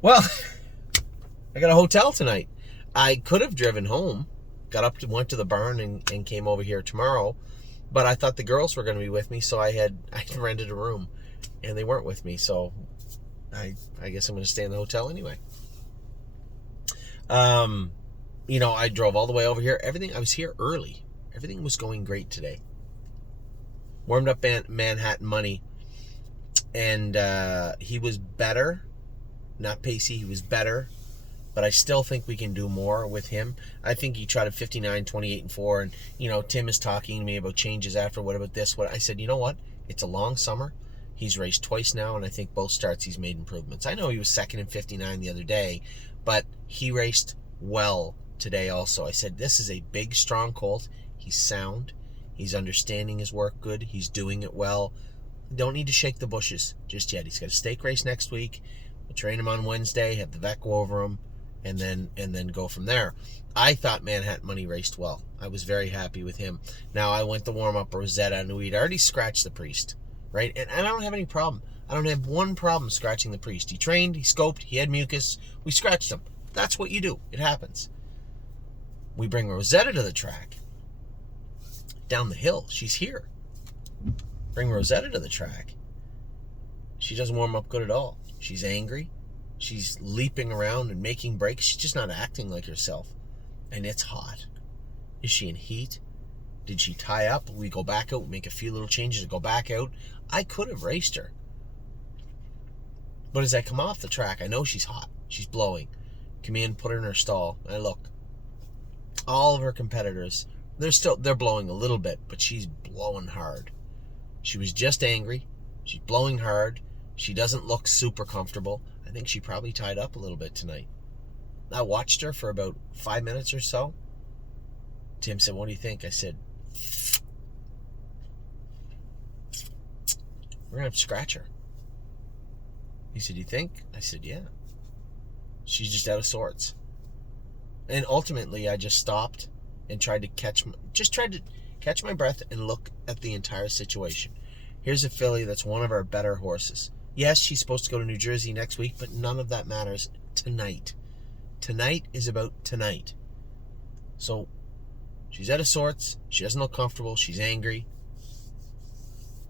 Well, I got a hotel tonight. I could have driven home, went to the barn and came over here tomorrow, but I thought the girls were going to be with me, so I rented a room, and they weren't with me, so I guess I'm going to stay in the hotel anyway. Um, I drove all the way over here. I was here early. Everything was going great today. Warmed up Manhattan Money, and he was better. Not pacey, he was better. But I still think we can do more with him. I think he tried a 59, 28, and 4. And, Tim is talking to me about changes after. What about this? I said, you know what? It's a long summer. He's raced twice now, and I think both starts he's made improvements. I know he was second in 59 the other day, but he raced well today also. I said, this is a big, strong colt. He's sound. He's understanding his work good. He's doing it well. Don't need to shake the bushes just yet. He's got a stake race next week. We'll train him on Wednesday, have the vet go over him, and then go from there. I thought Manhattan Money raced well. I was very happy with him. Now, I went to warm up Rosetta. I knew he'd already scratched the priest, right? And I don't have any problem. I don't have one problem scratching the priest. He trained, he scoped, he had mucus. We scratched him. That's what you do. It happens. We bring Rosetta to the track. Down the hill. She's here. Bring Rosetta to the track. She doesn't warm up good at all. She's angry. She's leaping around and making breaks. She's just not acting like herself. And it's hot. Is she in heat? Did she tie up? We go back out, make a few little changes and go back out. I could have raced her. But as I come off the track, I know she's hot. She's blowing. Come in, put her in her stall. I look. All of her competitors, they're blowing a little bit, but she's blowing hard. She was just angry. She's blowing hard. She doesn't look super comfortable. I think she probably tied up a little bit tonight. I watched her for about 5 minutes or so. Tim said, what do you think? I said, we're going to have to scratch her. He said, you think? I said, yeah. She's just out of sorts. And ultimately, I just stopped and tried to catch my breath and look at the entire situation. Here's a filly that's one of our better horses. Yes, she's supposed to go to New Jersey next week, but none of that matters tonight. Tonight is about tonight. So, she's out of sorts. She doesn't look comfortable. She's angry.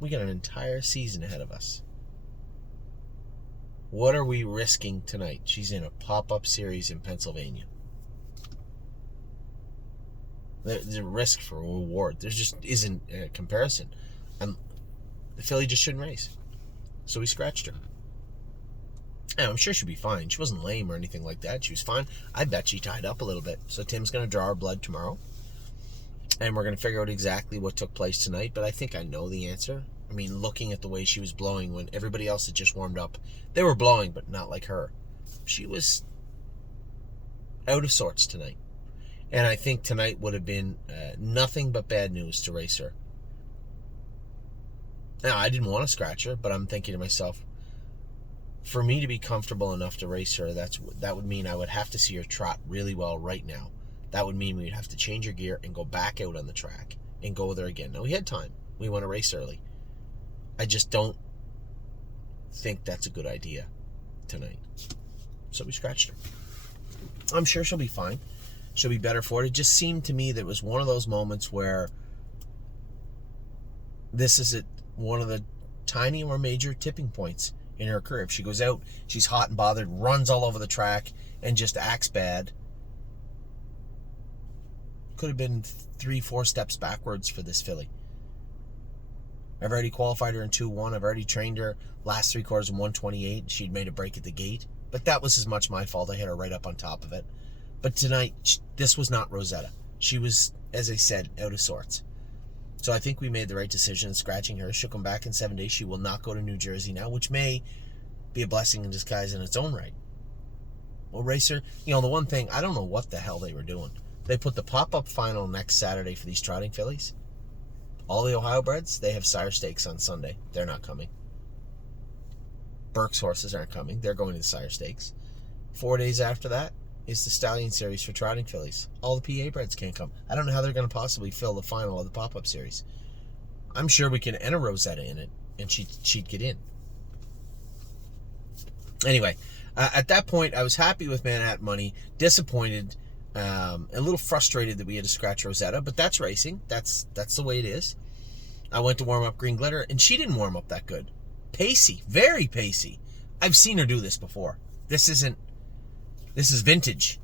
We got an entire season ahead of us. What are we risking tonight? She's in a pop-up series in Pennsylvania. There's a risk for a reward. There just isn't a comparison. The filly just shouldn't race. So we scratched her. And I'm sure she'll be fine. She wasn't lame or anything like that. She was fine. I bet she tied up a little bit. So Tim's going to draw her blood tomorrow. And we're going to figure out exactly what took place tonight. But I think I know the answer. I mean, looking at the way she was blowing when everybody else had just warmed up. They were blowing, but not like her. She was out of sorts tonight. And I think tonight would have been nothing but bad news to race her. Now, I didn't want to scratch her, but I'm thinking to myself, for me to be comfortable enough to race her, that would mean I would have to see her trot really well right now. That would mean we'd have to change her gear and go back out on the track and go with her again. Now, we had time. We want to race early. I just don't think that's a good idea tonight. So we scratched her. I'm sure she'll be fine. She'll be better for it. It just seemed to me that it was one of those moments where this is one of the tiny or major tipping points in her career. If she goes out, she's hot and bothered, runs all over the track, and just acts bad. Could have been 3-4 steps backwards for this filly. I've already qualified her in 2-1. I've already trained her last 3 quarters in 128. She'd made a break at the gate. But that was as much my fault. I hit her right up on top of it. But tonight, this was not Rosetta. She was, as I said, out of sorts. So I think we made the right decision in scratching her. She'll come back in 7 days. She will not go to New Jersey now, which may be a blessing in disguise in its own right. We'll race her. The one thing, I don't know what the hell they were doing. They put the pop-up final next Saturday for these trotting fillies. All the Ohio breds, they have sire stakes on Sunday. They're not coming. Burke's horses aren't coming. They're going to the sire stakes. 4 days after that is the Stallion Series for trotting fillies. All the PA breds can't come. I don't know how they're going to possibly fill the final of the pop-up series. I'm sure we can enter Rosetta in it, and she'd get in. Anyway, At that point, I was happy with Manhattan Money, disappointed, a little frustrated that we had to scratch Rosetta, but that's racing. That's the way it is. I went to warm up Green Glitter, and she didn't warm up that good. Pacey, very pacey. I've seen her do this before. This is vintage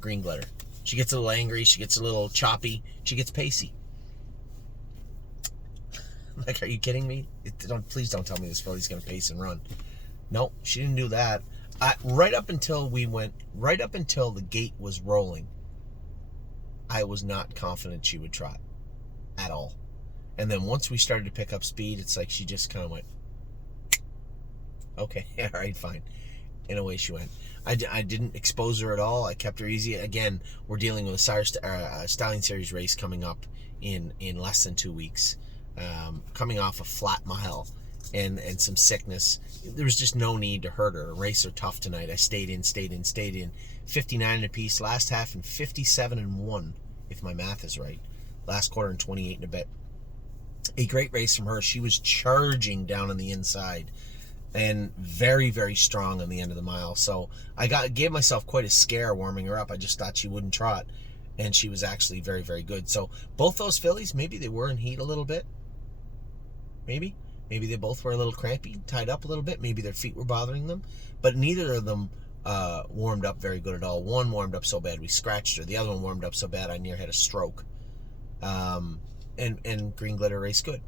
Green Glitter. She gets a little angry. She gets a little choppy. She gets pacey. Like, are you kidding me? Please don't tell me this filly's going to pace and run. No, she didn't do that. Right up until the gate was rolling, I was not confident she would trot at all. And then once we started to pick up speed, it's like she just kind of went, okay, all right, fine. And away she went. I didn't expose her at all. I kept her easy. Again, we're dealing with a Stallion Series race coming up in less than 2 weeks. Coming off a flat mile and some sickness. There was just no need to hurt her. Race her tough tonight. I stayed in. 59 apiece last half and 57-1, if my math is right. Last quarter and 28 and a bit. A great race from her. She was charging down on the inside and very, very strong on the end of the mile. So I gave myself quite a scare warming her up. I just thought she wouldn't trot, and she was actually very, very good. So both those fillies, maybe they were in heat a little bit. Maybe they both were a little crampy, tied up a little bit. Maybe their feet were bothering them, but neither of them warmed up very good at all. One warmed up so bad we scratched her. The other one warmed up so bad I near had a stroke. And Green Glitter raced good.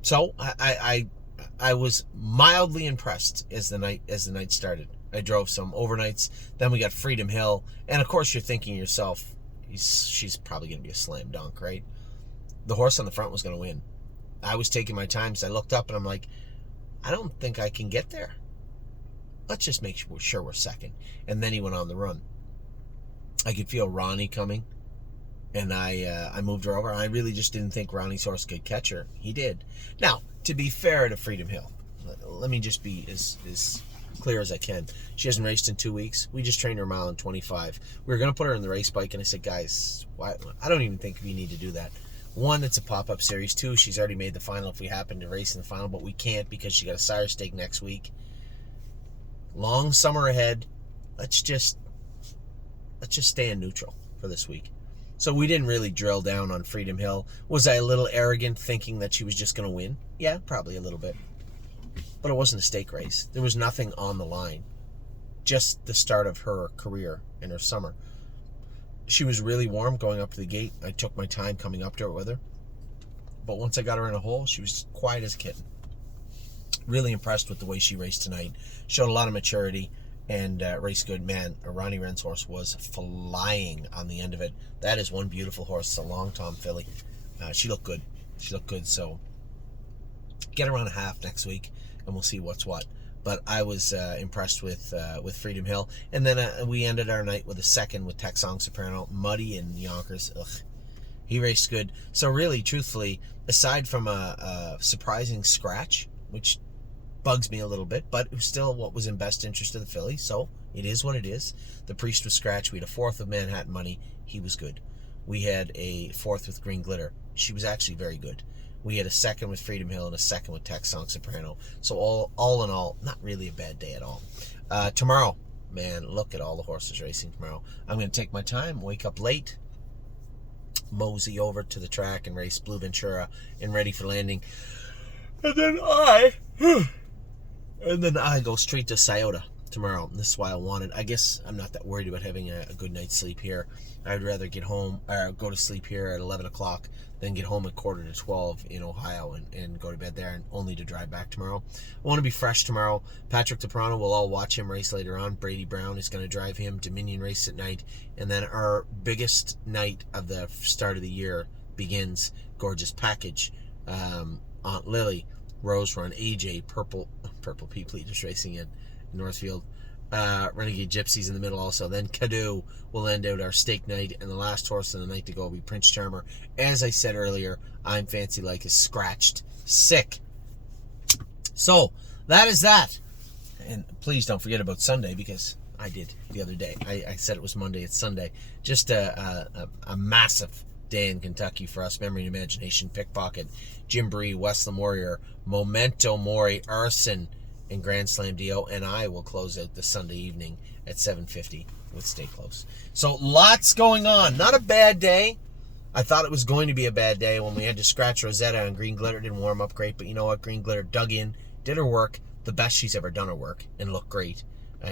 So I was mildly impressed as the night started. I drove some overnights. Then we got Freedom Hill, and of course you're thinking to yourself, she's probably going to be a slam dunk, right? The horse on the front was going to win. I was taking my time, so I looked up and I'm like, I don't think I can get there. Let's just make sure we're second. And then he went on the run. I could feel Ronnie coming, and I moved her over. I really just didn't think Ronnie's horse could catch her. He did. Now, to be fair to Freedom Hill, let me just be as clear as I can. She hasn't raced in 2 weeks. We just trained her a mile in 25. We were going to put her in the race bike, and I said, guys, why? I don't even think we need to do that. One, it's a pop-up series. Two, she's already made the final if we happen to race in the final, but we can't because she got a sire stake next week. Long summer ahead. Let's just stay in neutral for this week. So we didn't really drill down on Freedom Hill. Was I a little arrogant thinking that she was just going to win? Yeah, probably a little bit. But it wasn't a stake race. There was nothing on the line. Just the start of her career in her summer. She was really warm going up to the gate. I took my time coming up to her with her. But once I got her in a hole, she was quiet as a kitten. Really impressed with the way she raced tonight. Showed a lot of maturity and raced good. Man, Ronnie Wren's horse was flying on the end of it. That is one beautiful horse. It's a long Tom filly. She looked good. So get her on a half next week, and we'll see what's what. But I was impressed with Freedom Hill. And then we ended our night with a second with Texong Soprano. Muddy and Yonkers. Ugh. He raced good. So really, truthfully, aside from a surprising scratch, which bugs me a little bit, but it was still what was in best interest of the filly. So it is what it is. The Priest was scratched. We had a fourth with Manhattan Money. He was good. We had a fourth with Green Glitter. She was actually very good. We had a second with Freedom Hill and a second with Texong Soprano. So all in all, not really a bad day at all. Tomorrow, man, look at all the horses racing tomorrow. I'm going to take my time, wake up late, mosey over to the track and race Blue Ventura and Ready for Landing. And then I go straight to Scioto tomorrow. This is why I wanted. I guess I'm not that worried about having a good night's sleep here. I'd rather get home or go to sleep here at 11 o'clock than get home at 11:45 in Ohio and go to bed there, and only to drive back tomorrow. I want to be fresh tomorrow. Patrick DePrano, we'll all watch him race later on. Brady Brown is going to drive him. Dominion race at night. And then our biggest night of the start of the year begins. Gorgeous package. Aunt Lily, Rose Run, AJ, Purple People Eaters racing in Northfield. Renegade Gypsies in the middle also. Then Cadou will end out our stake night, and the last horse of the night to go will be Prince Charmer. As I said earlier, I'm Fancy Like is scratched sick. So that is that. And please don't forget about Sunday, because I did the other day. I said it was Monday, it's Sunday. Just a massive day in Kentucky for us. Memory and Imagination, Pickpocket, Jim Bree, Westland Warrior, Memento Mori, Arson, and Grand Slam Dio, and I will close out the Sunday evening at 7:50 with Stay Close. So lots going on. Not a bad day. I thought it was going to be a bad day when we had to scratch Rosetta and Green Glitter didn't warm up great, but you know what? Green Glitter dug in, did her work, the best she's ever done her work, and looked great.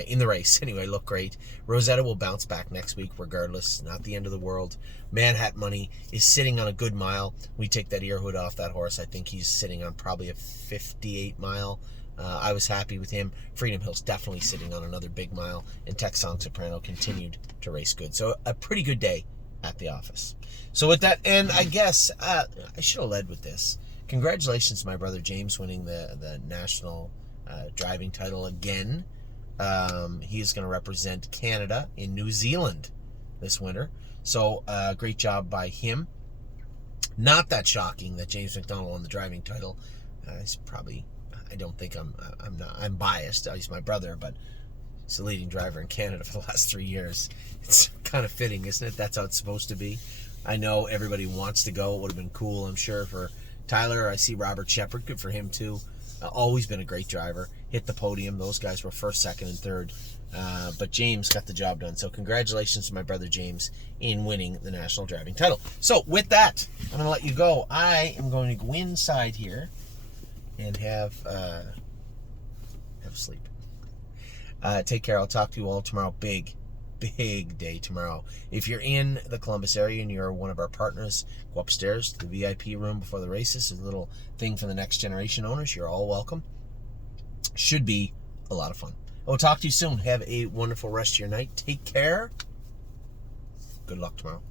In the race, anyway, looked great. Rosetta will bounce back next week regardless. Not the end of the world. Manhattan Money is sitting on a good mile. We take that ear hood off that horse. I think he's sitting on probably a 58 mile. I was happy with him. Freedom Hill's definitely sitting on another big mile. And Texan Soprano continued to race good. So a pretty good day at the office. So with that, and I guess I should have led with this. Congratulations to my brother James winning the national driving title again. He's going to represent Canada in New Zealand this winter. So great job by him. Not that shocking that James McDonald won the driving title. He's probably, I don't think I'm biased. He's my brother, but he's the leading driver in Canada for the last 3 years. It's kind of fitting, isn't it? That's how it's supposed to be. I know everybody wants to go. It would have been cool, I'm sure, for Tyler. I see Robert Shepard. Good for him, too. Always been a great driver. Hit the podium. Those guys were first, second, and third. But James got the job done. So congratulations to my brother James in winning the national driving title. So with that, I'm going to let you go. I am going to go inside here and have sleep. Take care. I'll talk to you all tomorrow. Big day tomorrow. If you're in the Columbus area and you're one of our partners, go upstairs to the VIP room before the races. There's a little thing for the next generation owners. You're all welcome. Should be a lot of fun. We'll talk to you soon. Have a wonderful rest of your night. Take care. Good luck tomorrow.